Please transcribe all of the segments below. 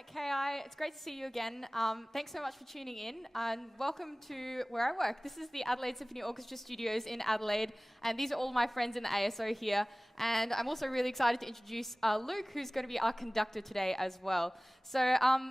at KI. It's great to see you again. Thanks so much for tuning in, and welcome to where I work. This is the Adelaide Symphony Orchestra Studios in Adelaide, and these are all my friends in the ASO here. And I'm also really excited to introduce Luke, who's going to be our conductor today as well. So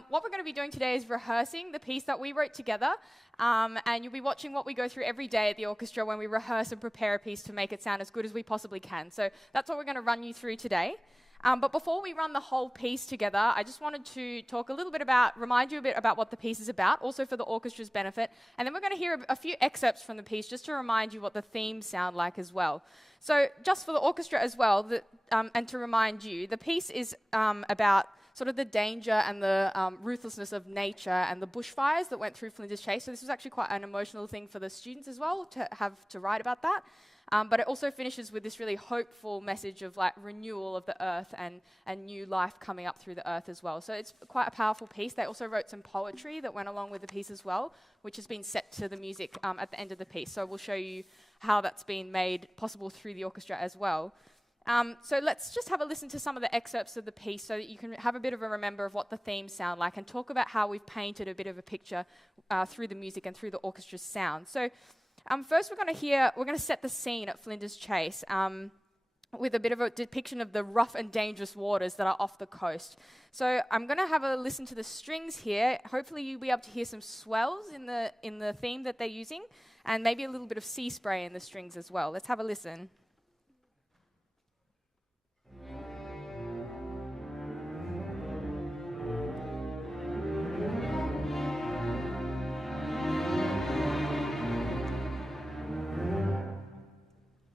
what we're going to be doing today is rehearsing the piece that we wrote together, and you'll be watching what we go through every day at the orchestra when we rehearse and prepare a piece to make it sound as good as we possibly can. So that's what we're going to run you through today. But before we run the whole piece together, I just wanted to talk a little bit remind you a bit about what the piece is about, also for the orchestra's benefit. And then we're going to hear a few excerpts from the piece just to remind you what the themes sound like as well. So just for the orchestra as well, and to remind you, the piece is about sort of the danger and the ruthlessness of nature and the bushfires that went through Flinders Chase. So this was actually quite an emotional thing for the students as well, to have to write about that. But it also finishes with this really hopeful message of like renewal of the earth and new life coming up through the earth as well. So it's quite a powerful piece. They also wrote some poetry that went along with the piece as well, which has been set to the music at the end of the piece. So we'll show you how that's been made possible through the orchestra as well. So let's just have a listen to some of the excerpts of the piece so that you can have a bit of a remember of what the themes sound like and talk about how we've painted a bit of a picture through the music and through the orchestra's sound. So first we're going to set the scene at Flinders Chase with a bit of a depiction of the rough and dangerous waters that are off the coast. So I'm going to have a listen to the strings here. Hopefully you'll be able to hear some swells in the theme that they're using, and maybe a little bit of sea spray in the strings as well. Let's have a listen.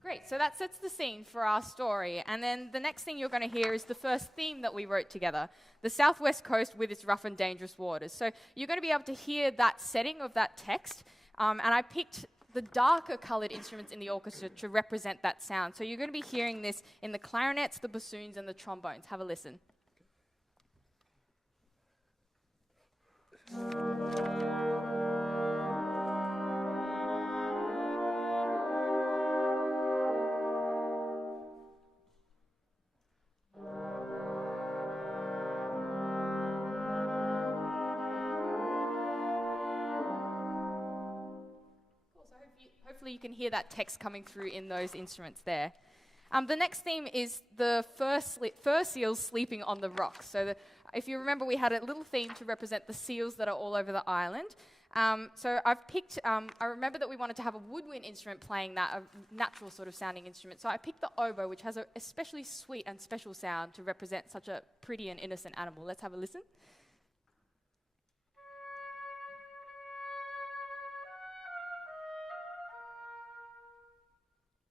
Great, so that sets the scene for our story. And then the next thing you're going to hear is the first theme that we wrote together, the southwest coast with its rough and dangerous waters. So you're going to be able to hear that setting of that text, and I picked the darker coloured instruments in the orchestra to represent that sound. So you're going to be hearing this in the clarinets, the bassoons, and the trombones. Have a listen. Hopefully you can hear that text coming through in those instruments there. The next theme is the fur seals sleeping on the rocks. So if you remember, we had a little theme to represent the seals that are all over the island. So I've picked, I remember that we wanted to have a woodwind instrument playing that, a natural sort of sounding instrument. So I picked the oboe, which has an especially sweet and special sound to represent such a pretty and innocent animal. Let's have a listen.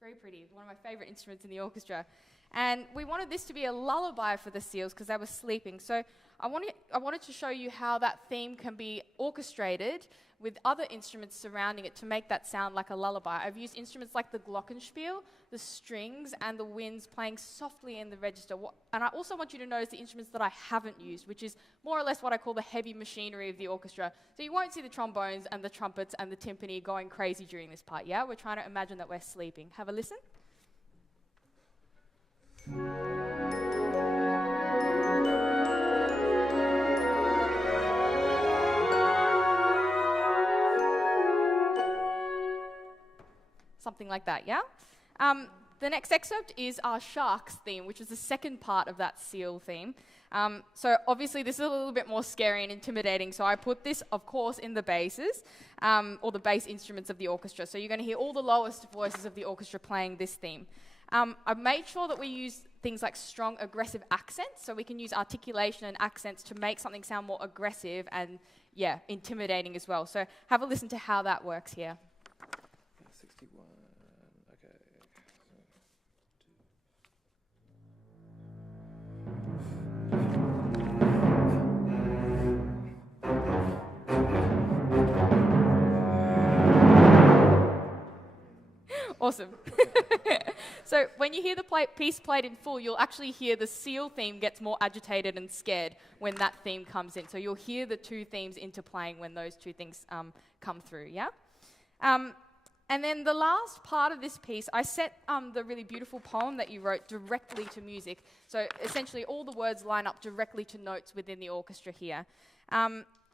Very pretty, one of my favourite instruments in the orchestra. And we wanted this to be a lullaby for the seals because they were sleeping. So I wanted to show you how that theme can be orchestrated with other instruments surrounding it to make that sound like a lullaby. I've used instruments like the glockenspiel, the strings, and the winds playing softly in the register. And I also want you to notice the instruments that I haven't used, which is more or less what I call the heavy machinery of the orchestra. So you won't see the trombones and the trumpets and the timpani going crazy during this part, yeah? We're trying to imagine that we're sleeping. Have a listen. Something like that, yeah? The next excerpt is our sharks theme, which is the second part of that seal theme. So obviously this is a little bit more scary and intimidating, so I put this, of course, in the basses, or the bass instruments of the orchestra. So you're going to hear all the lowest voices of the orchestra playing this theme. I've made sure that we use things like strong, aggressive accents, so we can use articulation and accents to make something sound more aggressive and, yeah, intimidating as well. So have a listen to how that works here. 61, okay. Awesome. So when you hear the piece played in full, you'll actually hear the seal theme gets more agitated and scared when that theme comes in. So you'll hear the two themes interplaying when those two things come through, yeah? And then the last part of this piece, I set the really beautiful poem that you wrote directly to music. So essentially all the words line up directly to notes within the orchestra here.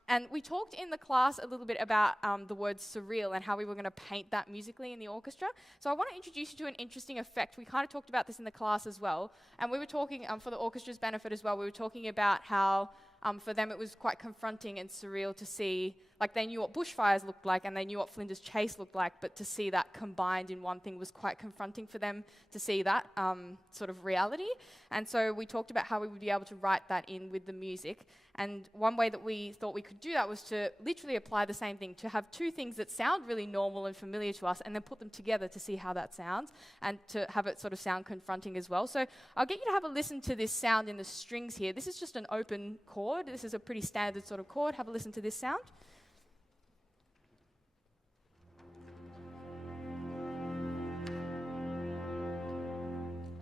And we talked in the class a little bit about the word surreal and how we were going to paint that musically in the orchestra. So I want to introduce you to an interesting effect. We kind of talked about this in the class as well. And we were talking, for the orchestra's benefit as well, we were talking about how for them it was quite confronting and surreal to see, like they knew what bushfires looked like and they knew what Flinders Chase looked like, but to see that combined in one thing was quite confronting for them to see that sort of reality. And so we talked about how we would be able to write that in with the music. And one way that we thought we could do that was to literally apply the same thing, to have two things that sound really normal and familiar to us and then put them together to see how that sounds and to have it sort of sound confronting as well. So I'll get you to have a listen to this sound in the strings here. This is just an open chord. This is a pretty standard sort of chord. Have a listen to this sound.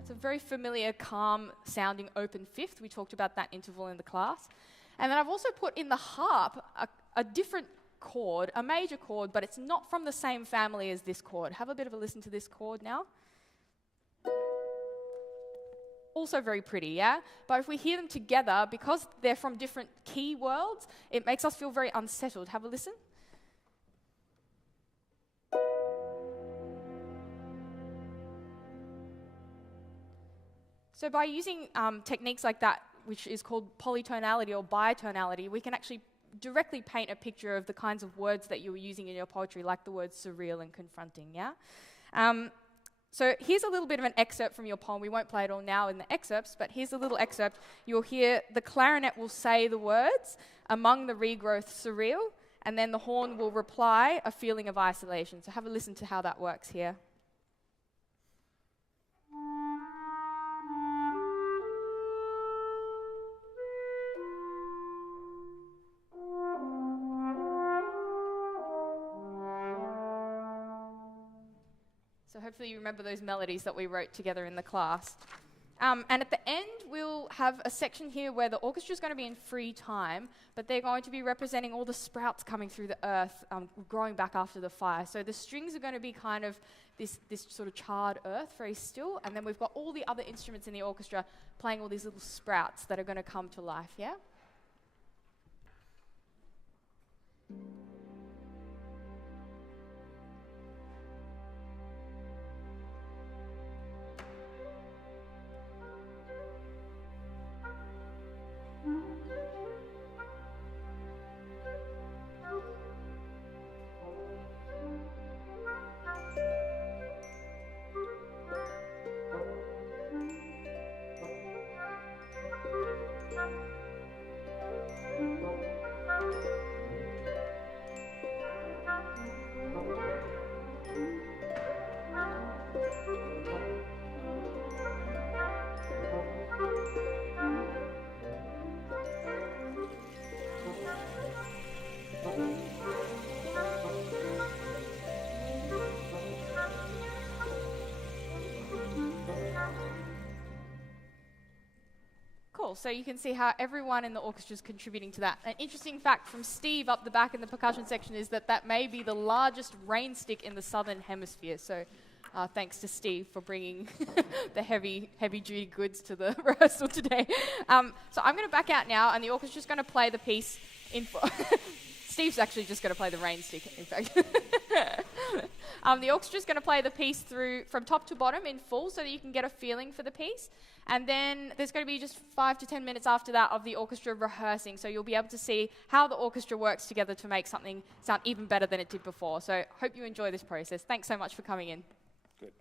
It's a very familiar, calm sounding open fifth. We talked about that interval in the class. And then I've also put in the harp a different chord, a major chord, but it's not from the same family as this chord. Have a bit of a listen to this chord now. Also very pretty, yeah? But if we hear them together, because they're from different key worlds, it makes us feel very unsettled. Have a listen. So by using techniques like that, which is called polytonality or bitonality, we can actually directly paint a picture of the kinds of words that you were using in your poetry, like the words surreal and confronting, yeah? So here's a little bit of an excerpt from your poem. We won't play it all now in the excerpts, but here's a little excerpt. You'll hear the clarinet will say the words, among the regrowth surreal, and then the horn will reply, a feeling of isolation. So have a listen to how that works here. So hopefully you remember those melodies that we wrote together in the class. And at the end, we'll have a section here where the orchestra is going to be in free time, but they're going to be representing all the sprouts coming through the earth, growing back after the fire. So the strings are going to be kind of this sort of charred earth, very still, and then we've got all the other instruments in the orchestra playing all these little sprouts that are going to come to life, yeah? So you can see how everyone in the orchestra is contributing to that. An interesting fact from Steve up the back in the percussion section is that may be the largest rain stick in the southern hemisphere. So thanks to Steve for bringing the heavy-duty goods to the rehearsal today. So I'm going to back out now, and the orchestra's going to play the piece in... Steve's actually just going to play the rain stick, in fact. The orchestra's going to play the piece through from top to bottom in full so that you can get a feeling for the piece. And then there's going to be just 5 to 10 minutes after that of the orchestra rehearsing, so you'll be able to see how the orchestra works together to make something sound even better than it did before. So hope you enjoy this process. Thanks so much for coming in. Good.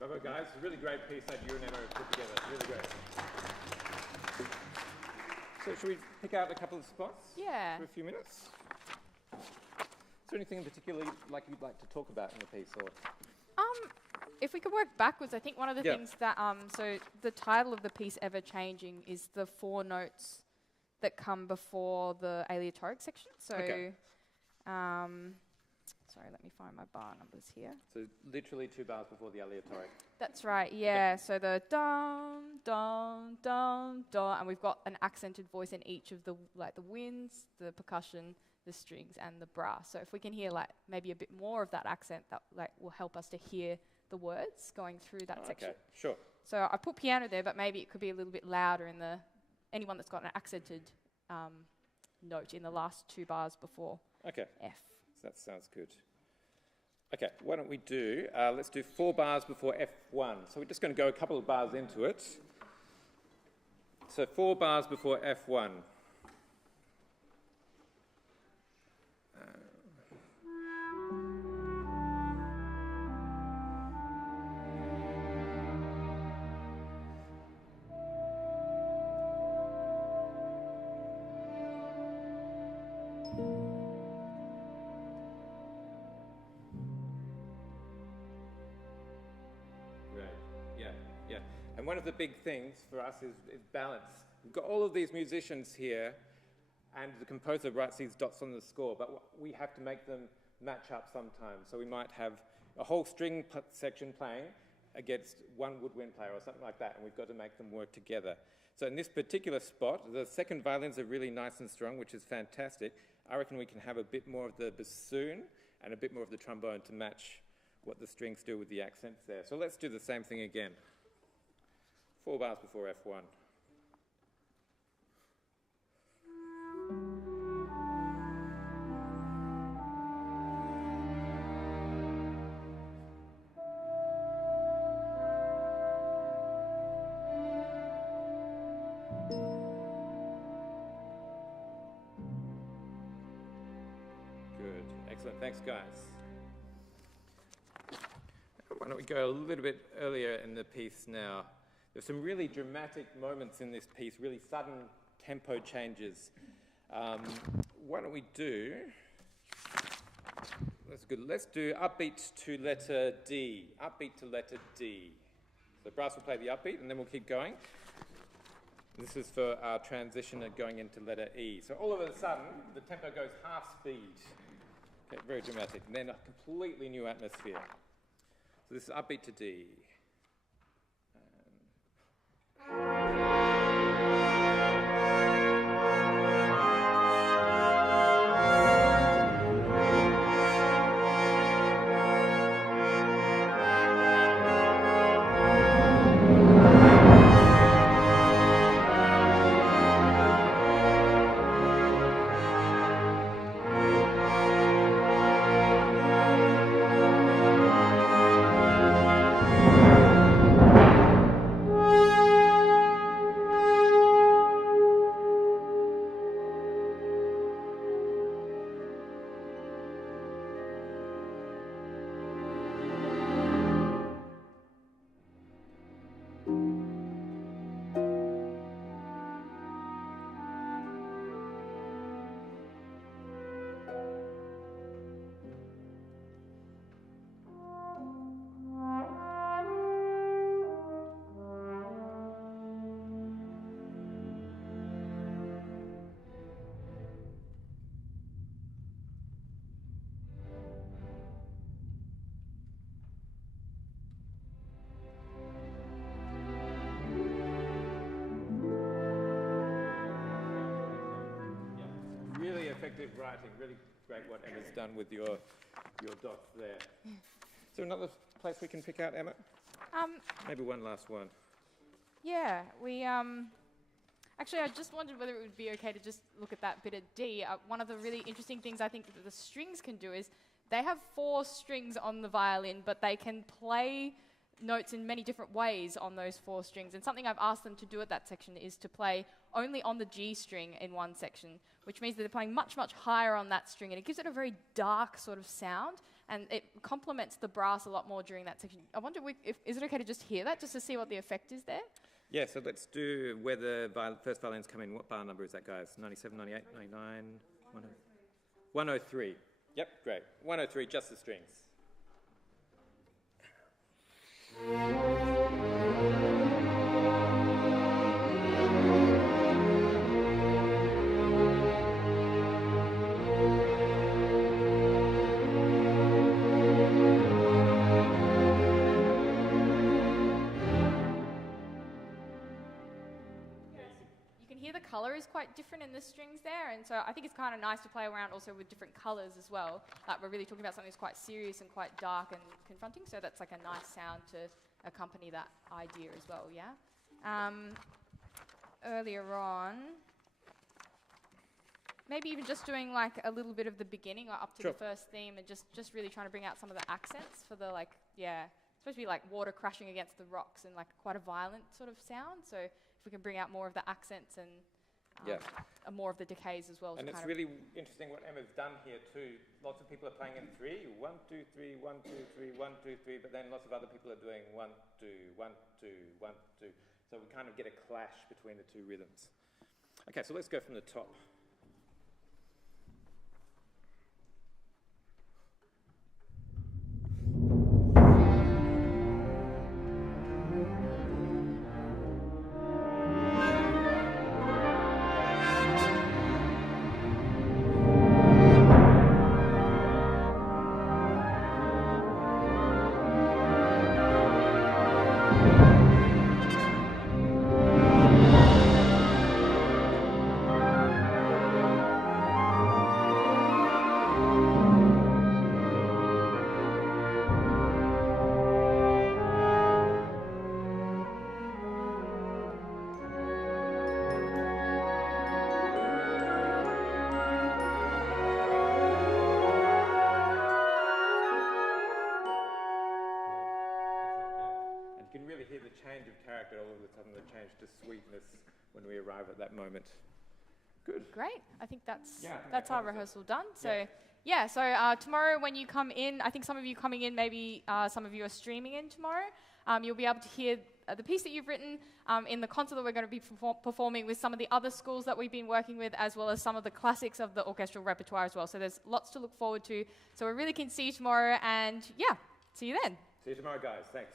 Bravo, guys. It's a really great piece that you and Emma have put together. Really great. So should we pick out a couple of spots for a few minutes? Is there anything in particular you'd like to talk about in the piece? Or? If we could work backwards, I think one of the things that, so the title of the piece, Ever Changing, is the 4 notes that come before the aleatoric section. So, sorry, let me find my bar numbers here. So literally 2 bars before the aleatoric. That's right, yeah. So the dum, dum, dum, dum, and we've got an accented voice in each of the, the winds, the percussion, the strings, and the brass. So if we can hear maybe a bit more of that accent, that will help us to hear the words going through that section. Okay, sure. So I put piano there, but maybe it could be a little bit louder in anyone that's got an accented note in the last 2 bars before F. That sounds good. Okay, why don't we do, let's do 4 bars before F1. So we're just going to go a couple of bars into it. So 4 bars before F1. And one of the big things for us is balance. We've got all of these musicians here, and the composer writes these dots on the score, but we have to make them match up sometimes. So we might have a whole string section playing, against one woodwind player or something like that, and we've got to make them work together. So in this particular spot, the second violins are really nice and strong, which is fantastic. I reckon we can have a bit more of the bassoon and a bit more of the trombone to match what the strings do with the accents there. So let's do the same thing again. 4 bars before F1. Good, excellent, thanks guys. Why don't we go a little bit earlier in the piece now. There's some really dramatic moments in this piece, really sudden tempo changes. Why don't we do, that's good, let's do upbeat to letter D, upbeat to letter D. So brass will play the upbeat and then we'll keep going. This is for our transition of going into letter E. So all of a sudden, the tempo goes half speed. Okay, very dramatic. And then a completely new atmosphere. So this is upbeat to D. Effective writing, really great what Emma's done with your dots there. Is there another place we can pick out, Emma? Maybe one last one. Yeah, we actually I just wondered whether it would be okay to just look at that bit of D. One of the really interesting things I think that the strings can do is they have 4 strings on the violin, but they can play notes in many different ways on those 4 strings. And something I've asked them to do at that section is to play only on the G string in one section, which means that they're playing much, much higher on that string. And it gives it a very dark sort of sound, and it complements the brass a lot more during that section. I wonder if is it okay to just hear that, just to see what the effect is there? Yeah, so let's do where the first violins come in. What bar number is that, guys? 97, 98, 99, 103. Yep, great. 103, just the strings. Colour is quite different in the strings there, and so I think it's kind of nice to play around also with different colours as well. Like we're really talking about something that's quite serious and quite dark and confronting, so that's like a nice sound to accompany that idea as well, yeah? Earlier on, maybe even just doing like a little bit of the beginning or up to the first theme and just really trying to bring out some of the accents for the like, yeah, it's supposed to be like water crashing against the rocks and like quite a violent sort of sound, so if we can bring out more of the accents and more of the decays as well. And it's really interesting what Emma's done here too. Lots of people are playing in 3, 1, 2, 3, 1, 2, 3, 1, 2, 3, but then lots of other people are doing 1, 2, 1, 2, 1, 2. So we kind of get a clash between the 2 rhythms. Okay, so let's go from the top. but all of a sudden they change to sweetness when we arrive at that moment. Good. Great. I think that's Yeah, I think that's that our covers it. rehearsal done. So Yeah. yeah. So tomorrow when you come in, I think some of you coming in, maybe some of you are streaming in tomorrow. You'll be able to hear the piece that you've written in the concert that we're going to be performing with some of the other schools that we've been working with, as well as some of the classics of the orchestral repertoire as well. So there's lots to look forward to. So we're really keen to see you tomorrow, and yeah, see you then. See you tomorrow, guys. Thanks.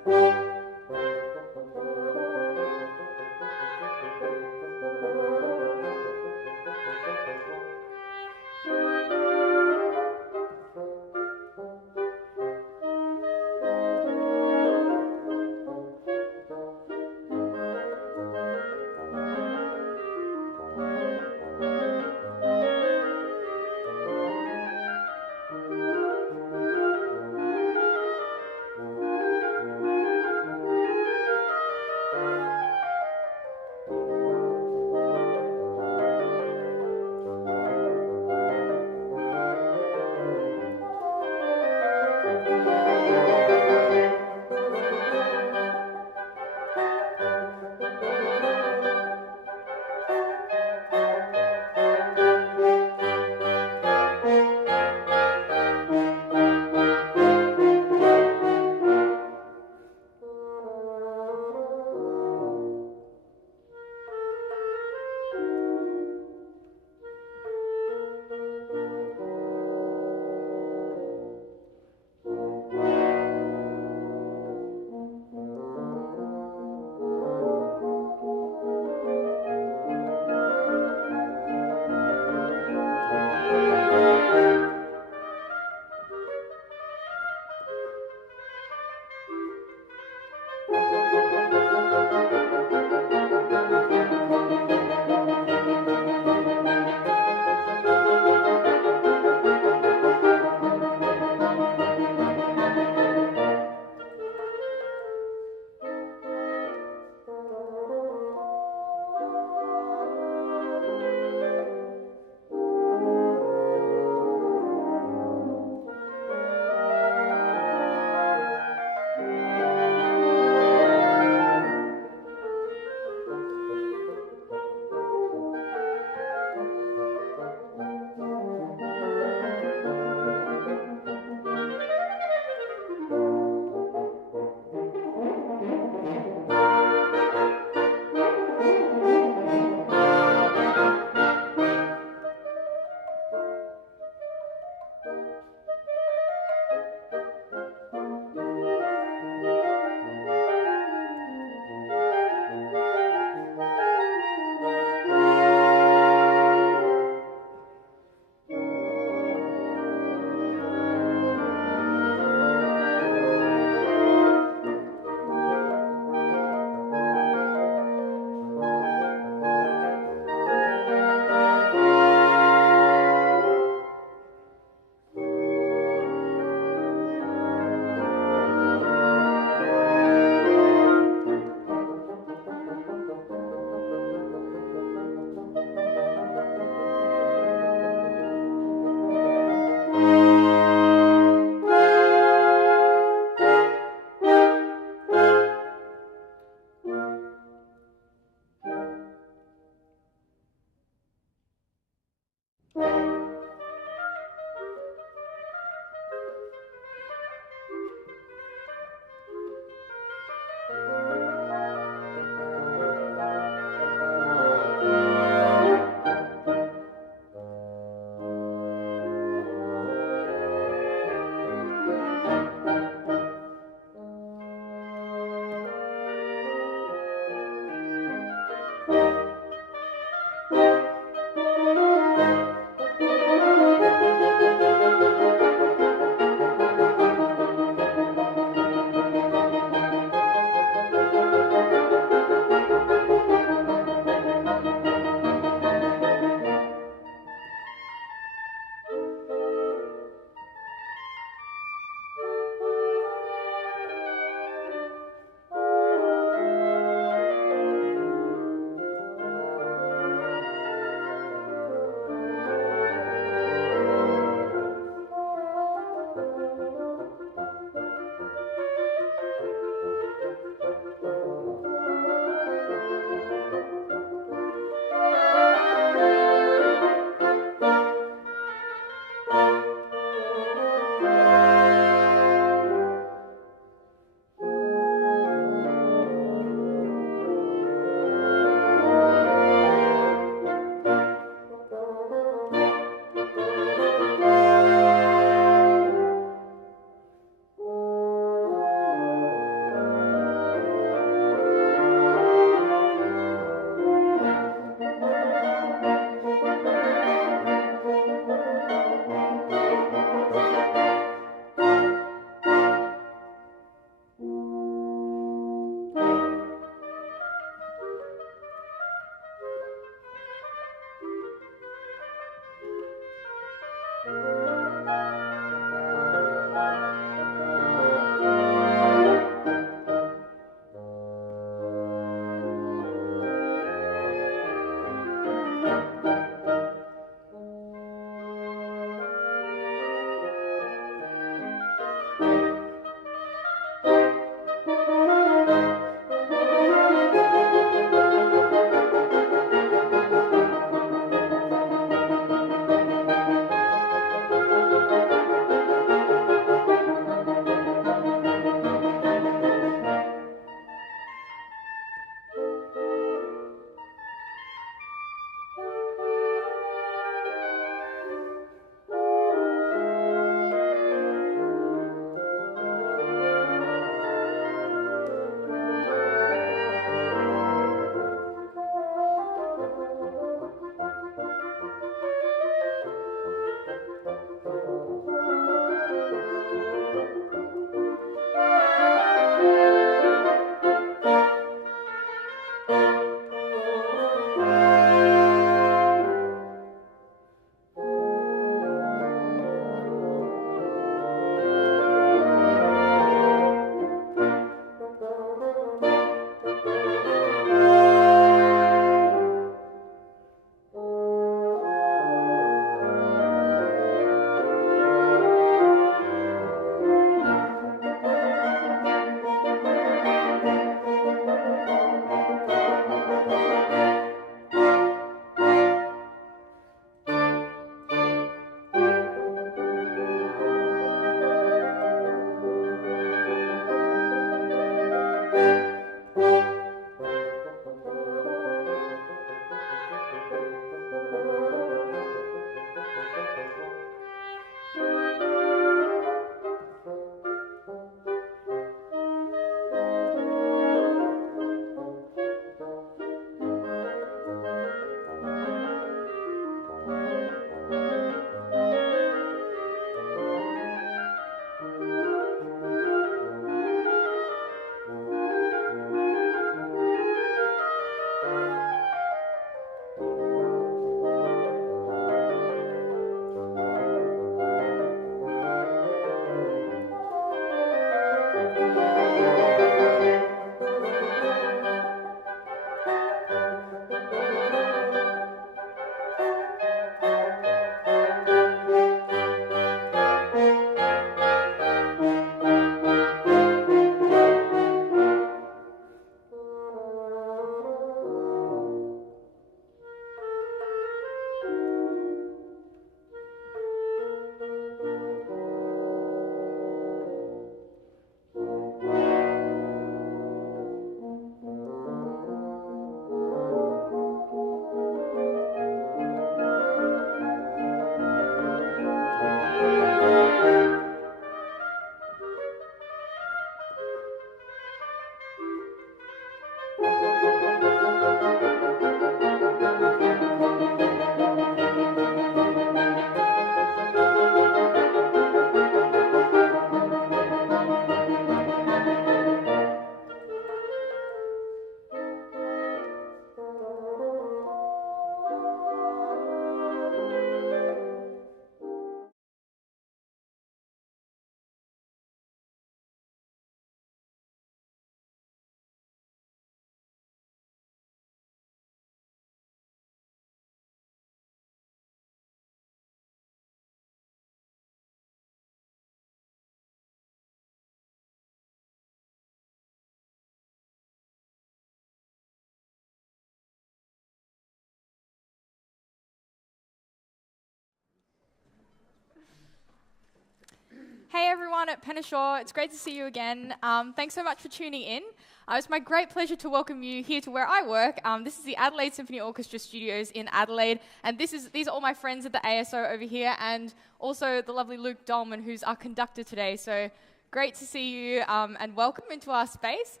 everyone at Penneshaw. It's great to see you again. Thanks so much for tuning in. It's my great pleasure to welcome you here to where I work. This is the Adelaide Symphony Orchestra Studios in Adelaide, and these are all my friends at the ASO over here, and also the lovely Luke Dolman, who's our conductor today. So great to see you, and welcome into our space.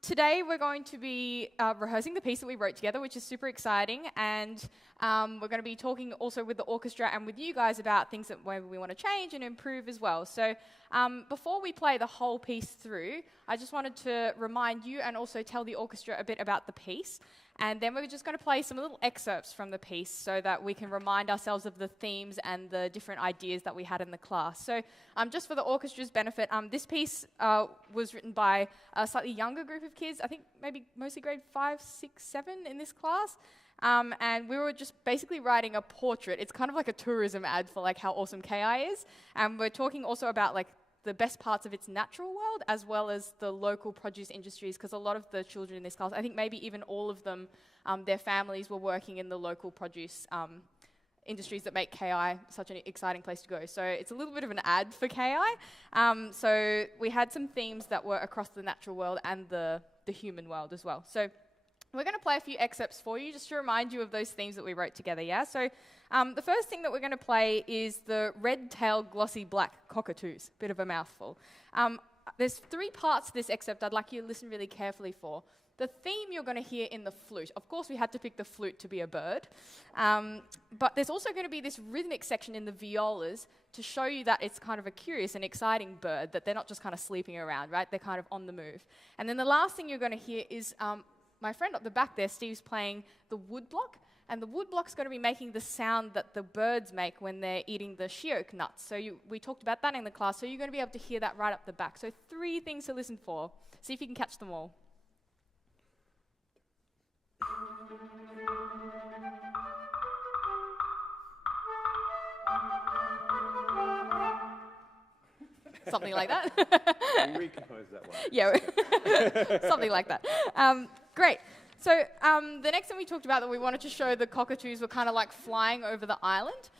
Today we're going to be rehearsing the piece that we wrote together, which is super exciting, and we're going to be talking also with the orchestra and with you guys about things that maybe we want to change and improve as well. So before we play the whole piece through, I just wanted to remind you and also tell the orchestra a bit about the piece. And then we're just going to play some little excerpts from the piece so that we can remind ourselves of the themes and the different ideas that we had in the class. So just for the orchestra's benefit, this piece was written by a slightly younger group of kids, I think maybe mostly grade 5, 6, 7 in this class. And we were just basically writing a portrait. It's kind of like a tourism ad for like how awesome KI is. And we're talking also about like the best parts of its natural world as well as the local produce industries, because a lot of the children in this class, I think maybe even all of them, their families were working in the local produce industries that make KI such an exciting place to go. So it's a little bit of an ad for KI. So we had some themes that were across the natural world and the human world as well. So we're going to play a few excerpts for you just to remind you of those themes that we wrote together, yeah? So the first thing that we're going to play is the red-tailed glossy black cockatoos. Bit of a mouthful. There's 3 parts to this excerpt I'd like you to listen really carefully for. The theme you're going to hear in the flute. Of course, we had to pick the flute to be a bird. But there's also going to be this rhythmic section in the violas to show you that it's kind of a curious and exciting bird, that they're not just kind of sleeping around, right? They're kind of on the move. And then the last thing you're going to hear is my friend up the back there, Steve's playing the woodblock. And the woodblock's going to be making the sound that the birds make when they're eating the sheoak nuts. So we talked about that in the class, so you're going to be able to hear that right up the back. So 3 things to listen for. See if you can catch them all. Something like that. We recompose that one. Yeah, something like that. Great. So the next thing we talked about that we wanted to show the cockatoos were kind of like flying over the island.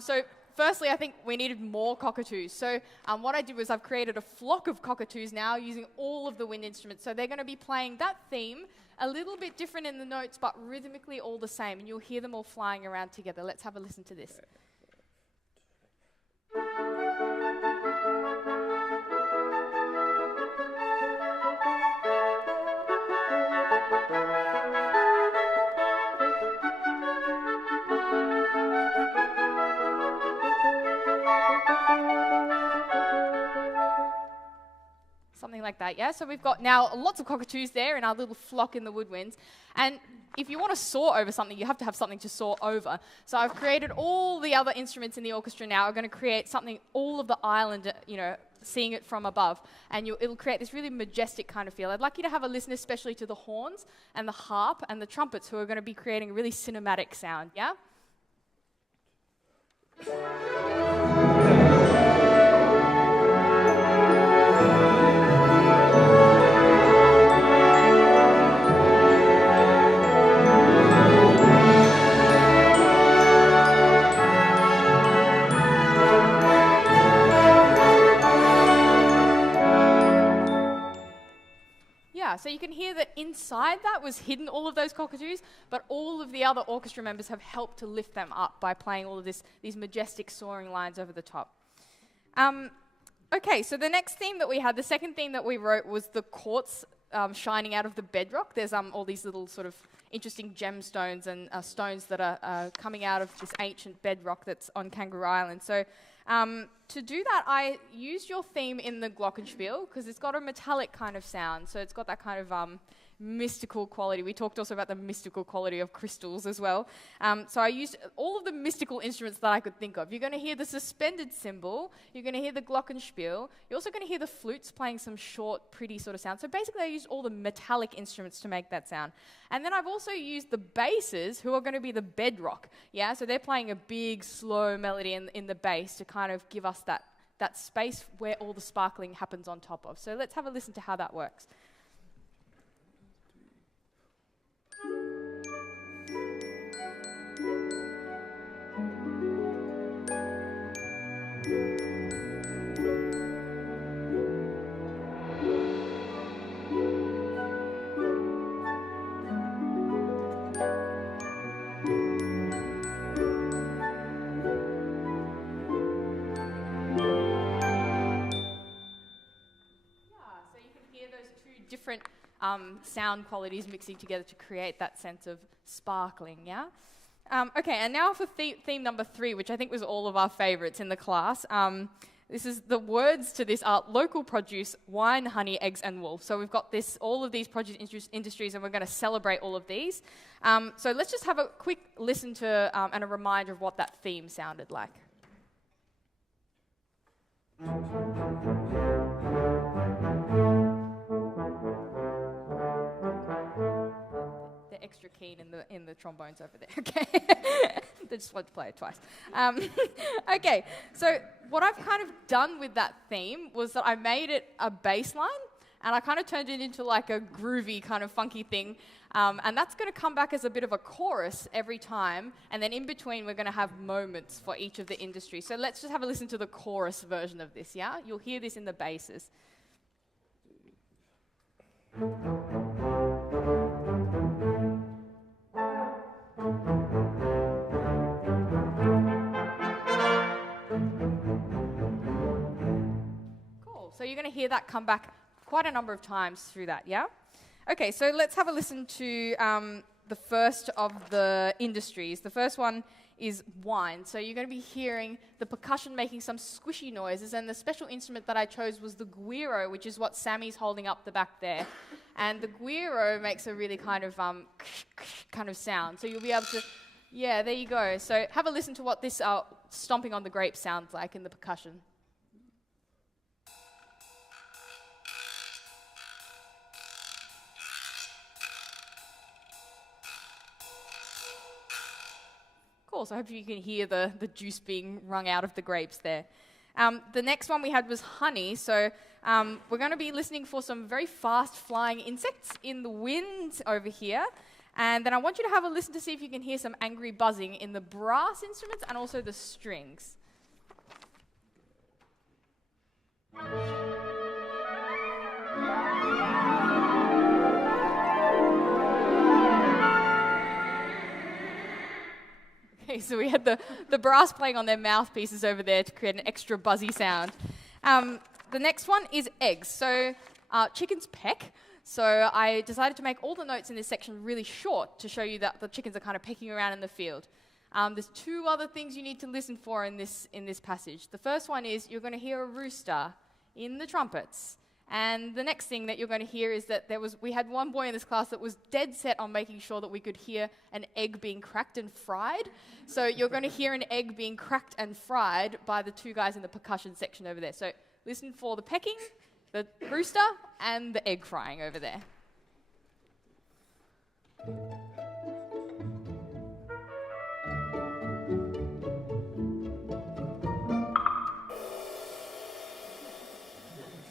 So firstly, I think we needed more cockatoos. So what I did was I've created a flock of cockatoos now using all of the wind instruments. So they're going to be playing that theme, a little bit different in the notes, but rhythmically all the same. And you'll hear them all flying around together. Let's have a listen to this. Something like that, yeah? So we've got now lots of cockatoos there in our little flock in the woodwinds. And if you want to soar over something, you have to have something to soar over. So I've created all the other instruments in the orchestra now are going to create something, all of the island, you know, seeing it from above. And it'll create this really majestic kind of feel. I'd like you to have a listen especially to the horns and the harp and the trumpets, who are going to be creating a really cinematic sound, yeah? So you can hear that inside that was hidden all of those cockatoos, but all of the other orchestra members have helped to lift them up by playing all of these majestic soaring lines over the top. Okay, so the next theme that we had, the second theme that we wrote was the quartz shining out of the bedrock. There's all these little sort of interesting gemstones and stones that are coming out of this ancient bedrock that's on Kangaroo Island. So to do that, I used your theme in the glockenspiel because it's got a metallic kind of sound. So it's got that kind of mystical quality. We talked also about the mystical quality of crystals as well. So I used all of the mystical instruments that I could think of. You're going to hear the suspended cymbal. You're going to hear the glockenspiel. You're also going to hear the flutes playing some short, pretty sort of sound. So basically, I used all the metallic instruments to make that sound. And then I've also used the basses, who are going to be the bedrock. Yeah, so they're playing a big, slow melody in the bass to kind of give us that space where all the sparkling happens on top of. So let's have a listen to how that works. different sound qualities mixing together to create that sense of sparkling, yeah? Okay, and now for theme number 3, which I think was all of our favorites in the class. This is the words to this are local produce, wine, honey, eggs, and wool. So we've got all of these produce industries, and we're going to celebrate all of these. So let's just have a quick listen to and a reminder of what that theme sounded like. They're extra keen in the trombones over there. Okay, they just want to play it twice. Okay, so what I've kind of done with that theme was that I made it a bass line, and I kind of turned it into like a groovy kind of funky thing, and that's going to come back as a bit of a chorus every time, and then in between we're going to have moments for each of the industries. So let's just have a listen to the chorus version of this. Yeah, you'll hear this in the basses. Cool. So you're going to hear that come back quite a number of times through that, yeah? Okay, so let's have a listen to the first of the industries. The first one is wine. So you're going to be hearing the percussion making some squishy noises, and the special instrument that I chose was the guiro, which is what Sammy's holding up the back there. And the guiro makes a really kind of sound. So you'll be able to, yeah, there you go. So have a listen to what this stomping on the grape sounds like in the percussion. Cool, so I hope you can hear the juice being wrung out of the grapes there. The next one we had was honey, so we're going to be listening for some very fast-flying insects in the wind over here, and then I want you to have a listen to see if you can hear some angry buzzing in the brass instruments and also the strings. Okay, so we had the brass playing on their mouthpieces over there to create an extra buzzy sound. The next one is eggs. So chickens peck. So I decided to make all the notes in this section really short to show you that the chickens are kind of pecking around in the field. There's 2 other things you need to listen for in this passage. The first one is you're going to hear a rooster in the trumpets. And the next thing that you're going to hear is that we had one boy in this class that was dead set on making sure that we could hear an egg being cracked and fried. So you're going to hear an egg being cracked and fried by the 2 guys in the percussion section over there. So listen for the pecking, the rooster, and the egg frying over there.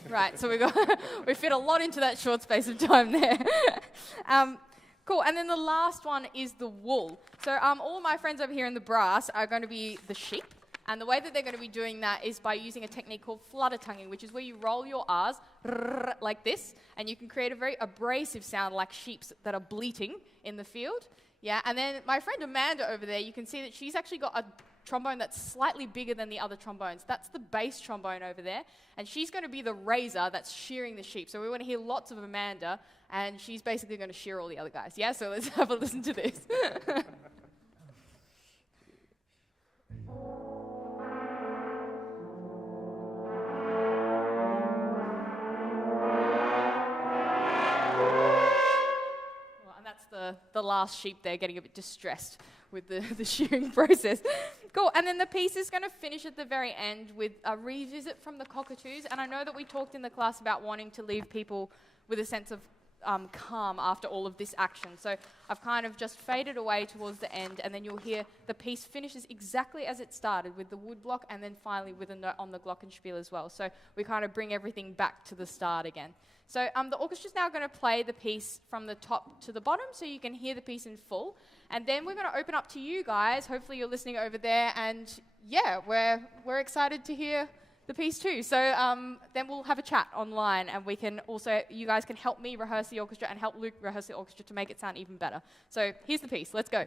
Right, so we fit a lot into that short space of time there. Cool, and then the last one is the wool. So all my friends over here in the brass are going to be the sheep, and the way that they're going to be doing that is by using a technique called flutter tonguing, which is where you roll your R's like this, and you can create a very abrasive sound like sheep that are bleating in the field. Yeah, and then my friend Amanda over there, you can see that she's actually got a trombone that's slightly bigger than the other trombones. That's the bass trombone over there, and she's going to be the razor that's shearing the sheep. So we want to hear lots of Amanda, and she's basically going to shear all the other guys. Yeah, so let's have a listen to this. And that's the last sheep there getting a bit distressed with the shearing process. Cool, and then the piece is going to finish at the very end with a revisit from the cockatoos, and I know that we talked in the class about wanting to leave people with a sense of calm after all of this action. So I've kind of just faded away towards the end, and then you'll hear the piece finishes exactly as it started, with the wood block and then finally with a note on the glockenspiel as well. So we kind of bring everything back to the start again. So the orchestra's now going to play the piece from the top to the bottom so you can hear the piece in full. And then we're going to open up to you guys. Hopefully you're listening over there. And yeah, we're excited to hear the piece too. So then we'll have a chat online, and we can also, you guys can help me rehearse the orchestra and help Luke rehearse the orchestra to make it sound even better. So here's the piece. Let's go.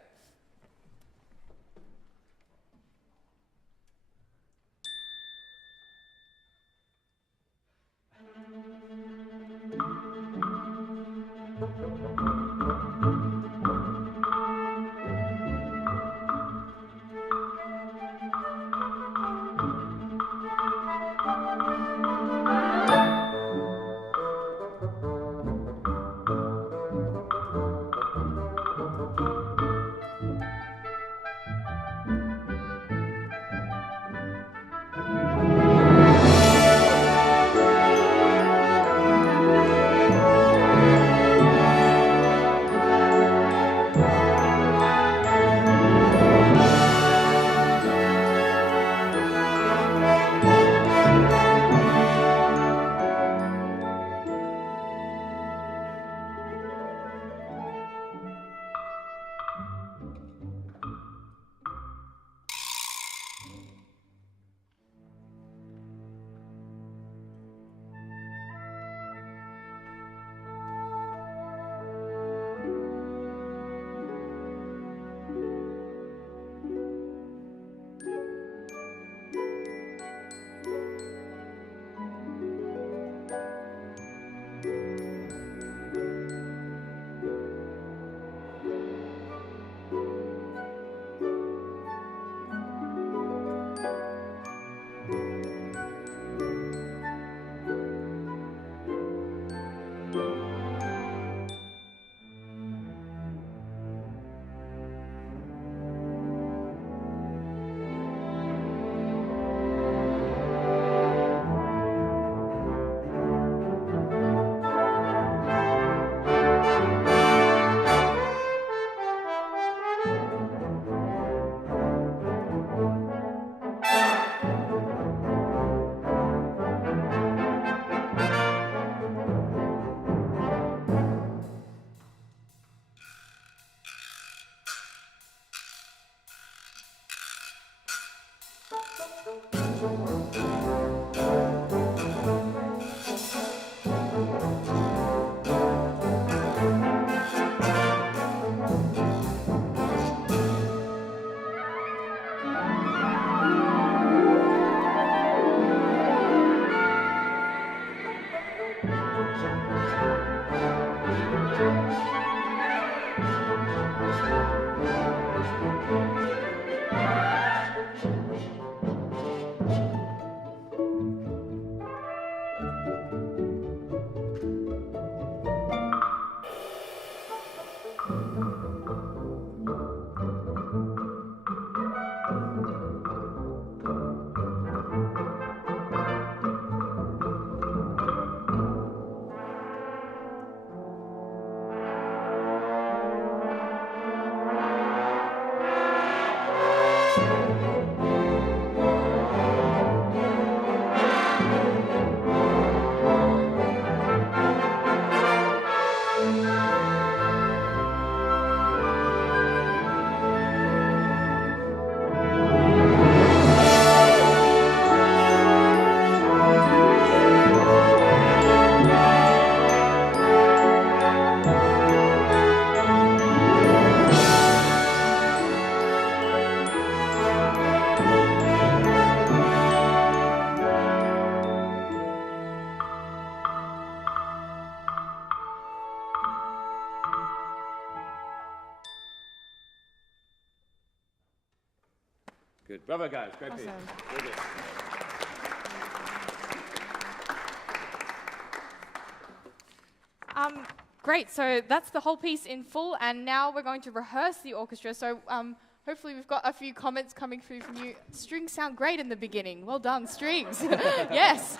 good. Bravo, guys. Great piece. Awesome. Very good. Great, so that's the whole piece in full, and now we're going to rehearse the orchestra. So hopefully we've got a few comments coming through from you. Strings sound great in the beginning. Well done, strings. Yes.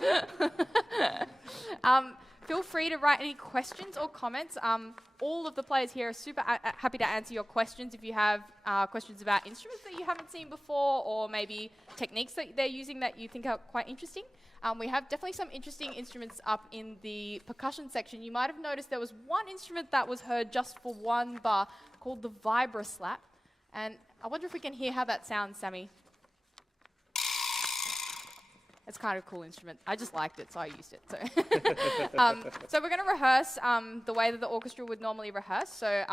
Feel free to write any questions or comments. All of the players here are super happy to answer your questions if you have questions about instruments that you haven't seen before, or maybe techniques that they're using that you think are quite interesting. We have definitely some interesting instruments up in the percussion section. You might have noticed there was one instrument that was heard just for one bar called the vibra slap. And I wonder if we can hear how that sounds, Sammy. It's kind of a cool instrument. I just liked it, so I used it. So we're going to rehearse the way that the orchestra would normally rehearse. So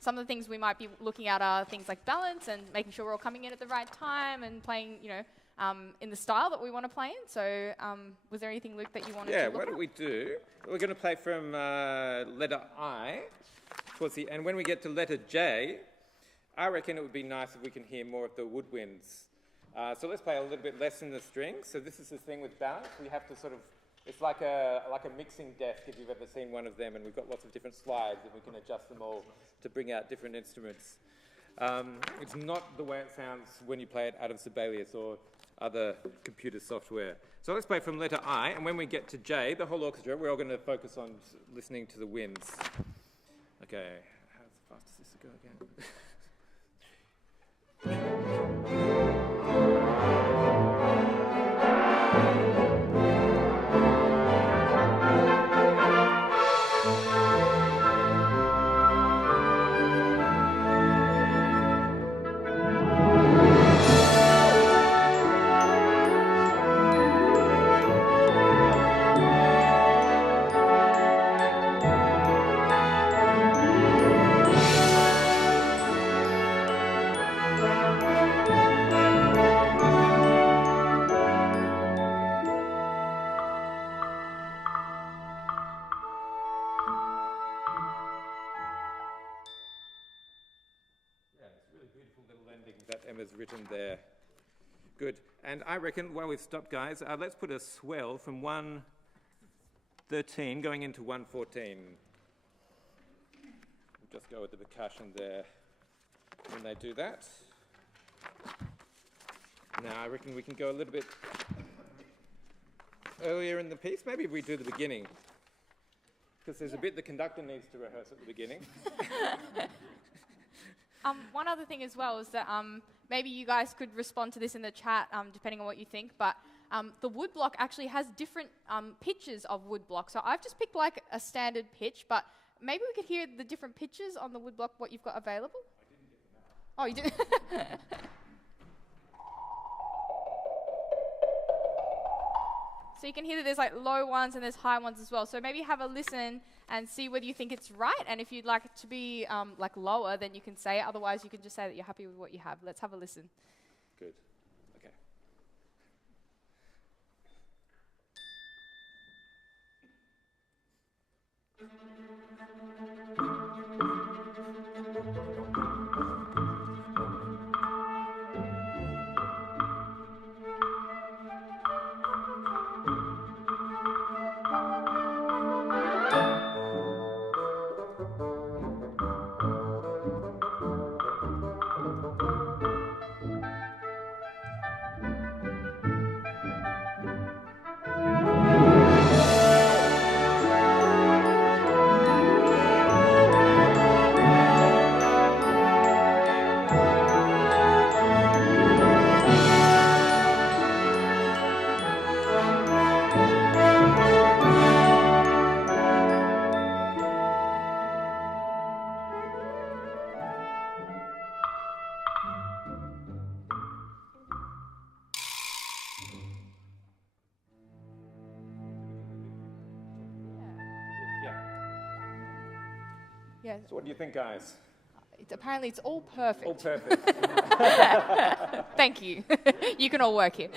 some of the things we might be looking at are things like balance and making sure we're all coming in at the right time and playing, in the style that we want to play in. So was there anything, Luke, that you wanted to look at? Yeah, what do we do? We're going to play from letter I towards the, and when we get to letter J, I reckon it would be nice if we can hear more of the woodwinds. So let's play a little bit less in the strings. So this is the thing with balance. We have to sort of, it's like a mixing desk if you've ever seen one of them, and we've got lots of different slides and we can adjust them all to bring out different instruments. It's not the way it sounds when you play it out of Sibelius or other computer software. So let's play from letter I, and when we get to J, the whole orchestra, we're all going to focus on listening to the winds. Okay, how fast does this go again? Written there. Good. And I reckon while we've stopped, guys, let's put a swell from 113 going into 114. We'll just go with the percussion there when they do that. Now I reckon we can go a little bit earlier in the piece. Maybe we do the beginning, because there's a bit the conductor needs to rehearse at the beginning. One other thing as well is that maybe you guys could respond to this in the chat, depending on what you think, but the wood block actually has different pitches of wood block. So I've just picked like a standard pitch, but maybe we could hear the different pitches on the wood block, what you've got available. I didn't get them out. Oh, you did? So you can hear that there's like low ones and there's high ones as well. So maybe have a listen and see whether you think it's right. And if you'd like it to be like lower, then you can say it. Otherwise, you can just say that you're happy with what you have. Let's have a listen. Good. Okay. Yeah. So what do you think, guys? Apparently, it's all perfect. All perfect. Thank you. You can all work here.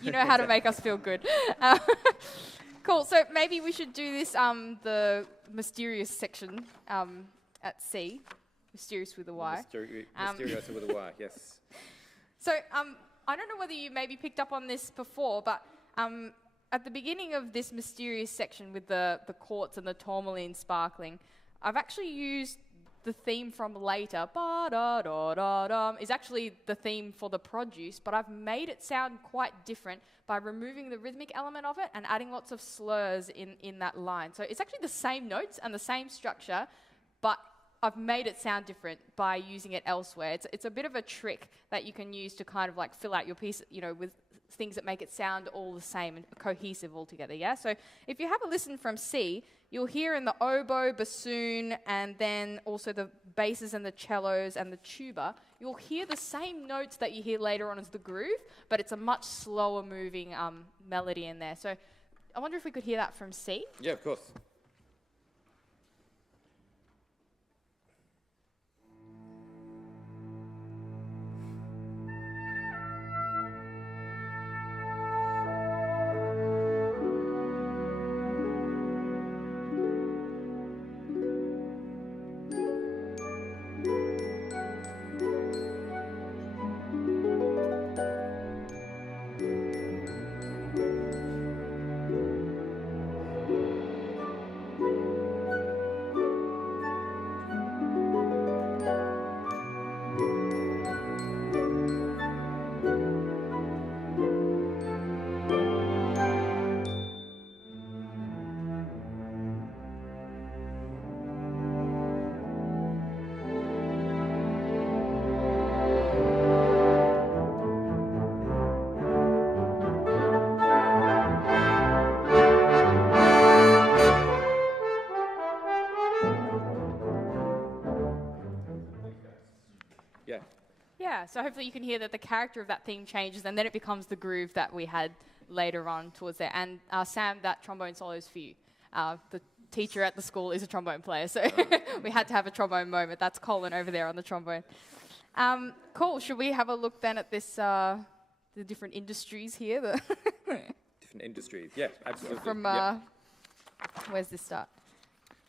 You know how to make us feel good. Cool. So maybe we should do this, the mysterious section at C. Mysterious with a Y. Mysterious with a Y, yes. So I don't know whether you maybe picked up on this before, but at the beginning of this mysterious section with the quartz and the tourmaline sparkling, I've actually used the theme from later, ba-da-da-da-dum, is actually the theme for the produce, but I've made it sound quite different by removing the rhythmic element of it and adding lots of slurs in that line. So it's actually the same notes and the same structure, but I've made it sound different by using it elsewhere. It's a bit of a trick that you can use to kind of like fill out your piece, you know, with things that make it sound all the same and cohesive altogether, yeah? So if you have a listen from C, you'll hear in the oboe, bassoon, and then also the basses and the cellos and the tuba, you'll hear the same notes that you hear later on as the groove, but it's a much slower moving melody in there. So I wonder if we could hear that from C. Yeah, of course. Yeah, so hopefully you can hear that the character of that theme changes and then it becomes the groove that we had later on towards there. And Sam, that trombone solo is for you. The teacher at the school is a trombone player, so we had to have a trombone moment. That's Colin over there on the trombone. Cool, should we have a look then at this, the different industries here? Different industries, yeah, absolutely. From, where's this start?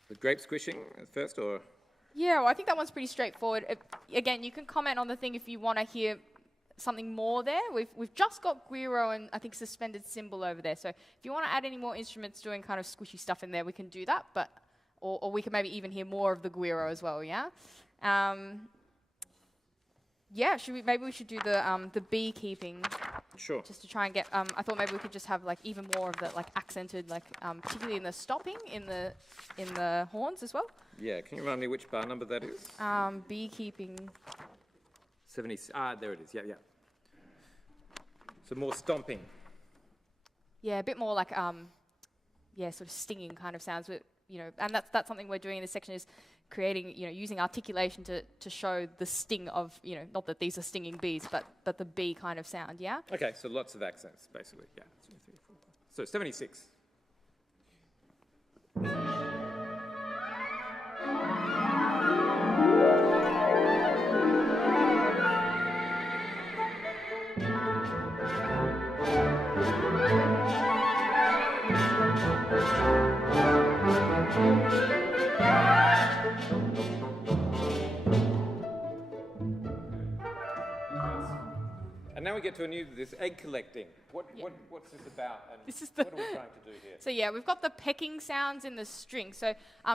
The grape squishing first, or? Yeah, well, I think that one's pretty straightforward. Again, you can comment on the thing if you want to hear something more there. We've just got guiro and I think suspended cymbal over there. So if you want to add any more instruments doing kind of squishy stuff in there, we can do that. But or we can maybe even hear more of the guiro as well. Yeah. Yeah. Maybe we should do the beekeeping. Sure. Just to try and get. I thought maybe we could just have like even more of the like accented, like particularly in the stopping in the horns as well. Yeah, can you remind me which bar number that is? Beekeeping. 70. There it is. Yeah, yeah. So more stomping. Yeah, a bit more like sort of stinging kind of sounds. But, you know, and that's something we're doing in this section is creating, you know, using articulation to show the sting of, you know, not that these are stinging bees, but the bee kind of sound. Yeah. Okay, so lots of accents basically. Yeah. 2, 3, 4, 5. So 76. And now we get to this egg collecting. What's this about, and what are we trying to do here? So yeah, we've got the pecking sounds in the string. So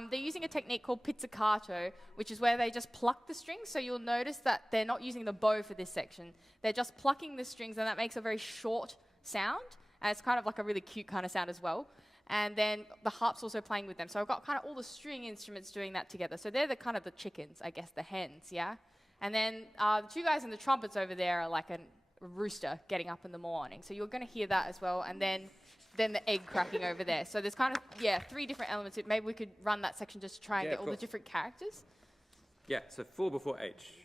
they're using a technique called pizzicato, which is where they just pluck the strings. So you'll notice that they're not using the bow for this section. They're just plucking the strings, and that makes a very short sound. And it's kind of like a really cute kind of sound as well. And then the harp's also playing with them. So I've got kind of all the string instruments doing that together. So they're the kind of the chickens, I guess, the hens, yeah? And then the two guys in the trumpets over there are like a rooster getting up in the morning. So you're going to hear that as well. And then the egg cracking over there. So there's kind of, 3 different elements. Maybe we could run that section just to try and get all the different characters. Yeah, so 4 before H.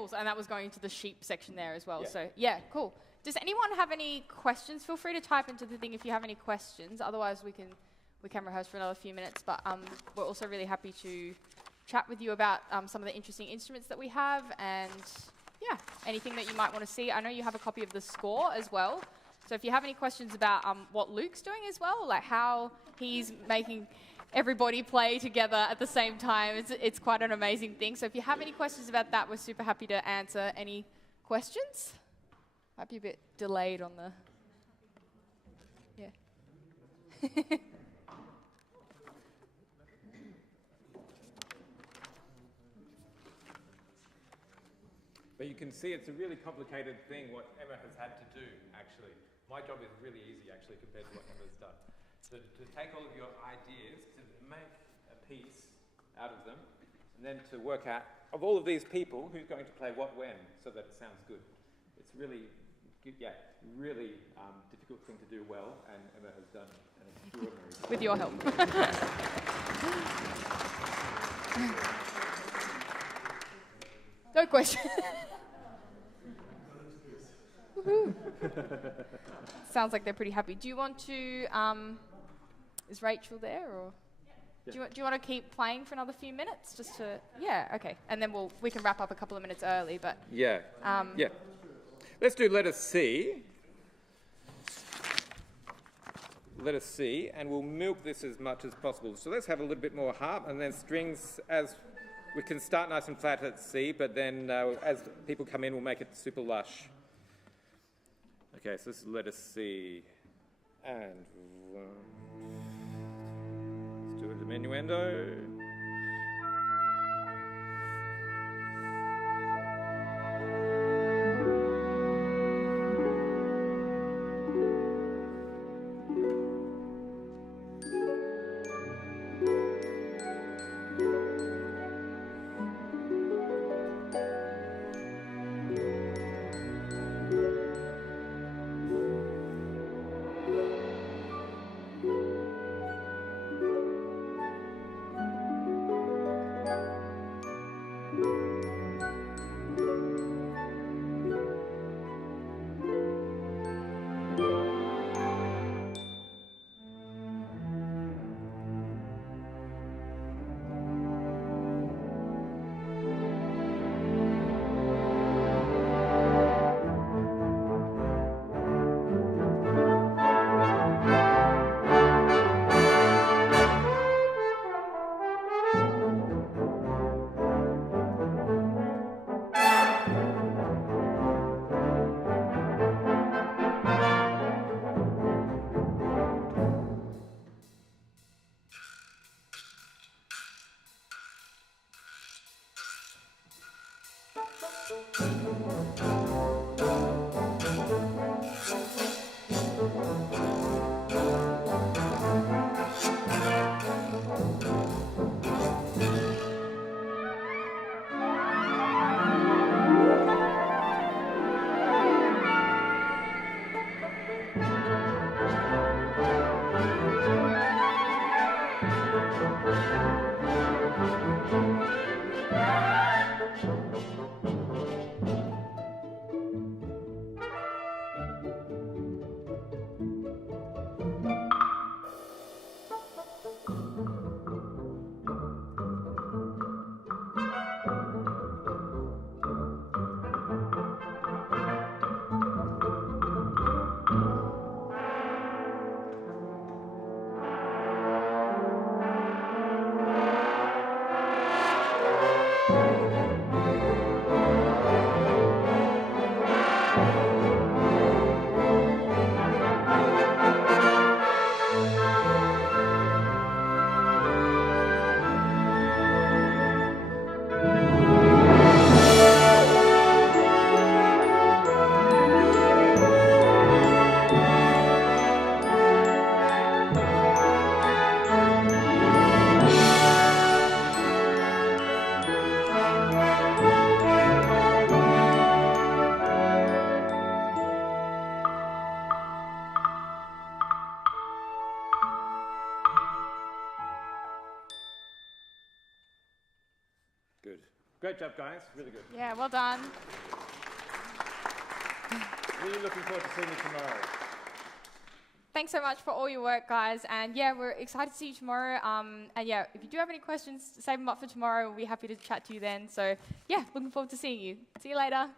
cool. So, and that was going to the sheep section there as well. Yeah. So, yeah, cool. Does anyone have any questions? Feel free to type into the thing if you have any questions. Otherwise, we can rehearse for another few minutes. But we're also really happy to chat with you about some of the interesting instruments that we have and, yeah, anything that you might want to see. I know you have a copy of the score as well. So if you have any questions about what Luke's doing as well, like how he's making everybody play together at the same time, it's quite an amazing thing. So if you have any questions about that, we're super happy to answer any questions. Might be a bit delayed on the... Yeah. But you can see it's a really complicated thing what Emma has had to do, actually. My job is really easy, actually, compared to what Emma's done. So to take all of your ideas, to make a piece out of them, and then to work out, of all of these people, who's going to play what when, so that it sounds good. It's really, really difficult thing to do well, and Emma has done an extraordinary job. With your help. No question. Woohoo. Sounds like they're pretty happy. Do you want to, is Rachel there, or Yeah. do you want to keep playing for another few minutes, just to, yeah, okay, and then we can wrap up a couple of minutes early, but Yeah. Yeah. Let's do Let Us See. Let Us See, and we'll milk this as much as possible. So let's have a little bit more harp, and then strings as we can start nice and flat at C, but then as people come in, we'll make it super lush. Okay, so this is Let Us See. And let's do a diminuendo. Great job, guys. Really good. Yeah, well done. Really looking forward to seeing you tomorrow. Thanks so much for all your work, guys. And yeah, we're excited to see you tomorrow. And yeah, if you do have any questions, save them up for tomorrow. We'll be happy to chat to you then. So yeah, looking forward to seeing you. See you later.